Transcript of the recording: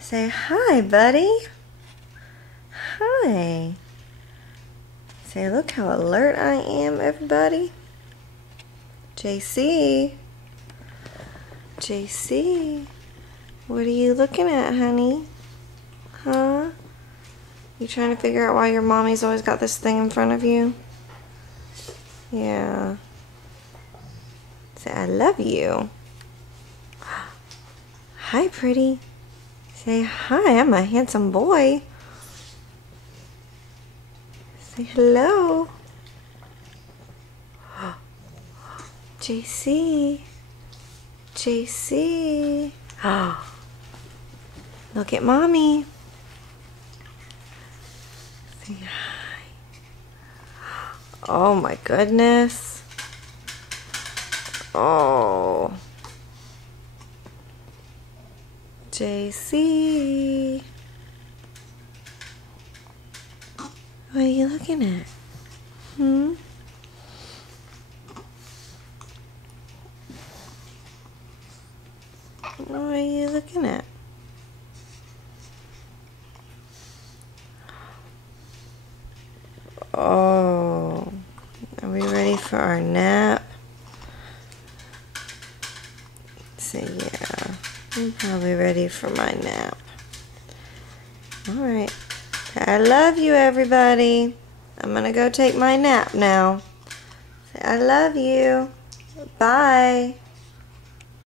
Say hi, buddy. Hi. Say, look how alert I am, everybody. JC. JC. What are you looking at, honey? Huh? You trying to figure out why your mommy's always got this thing in front of you? Yeah. Say, I love you. Hi, pretty. Say, hi, I'm a handsome boy. Say hello. JC. JC. Look at mommy. Say hi. Oh my goodness. Oh. JC. What are you looking at? What are you looking at? Oh, are we ready for our nap? So yeah, I'm probably ready for my nap. Alright, I love you, everybody. I'm gonna go take my nap now. I love you. Bye.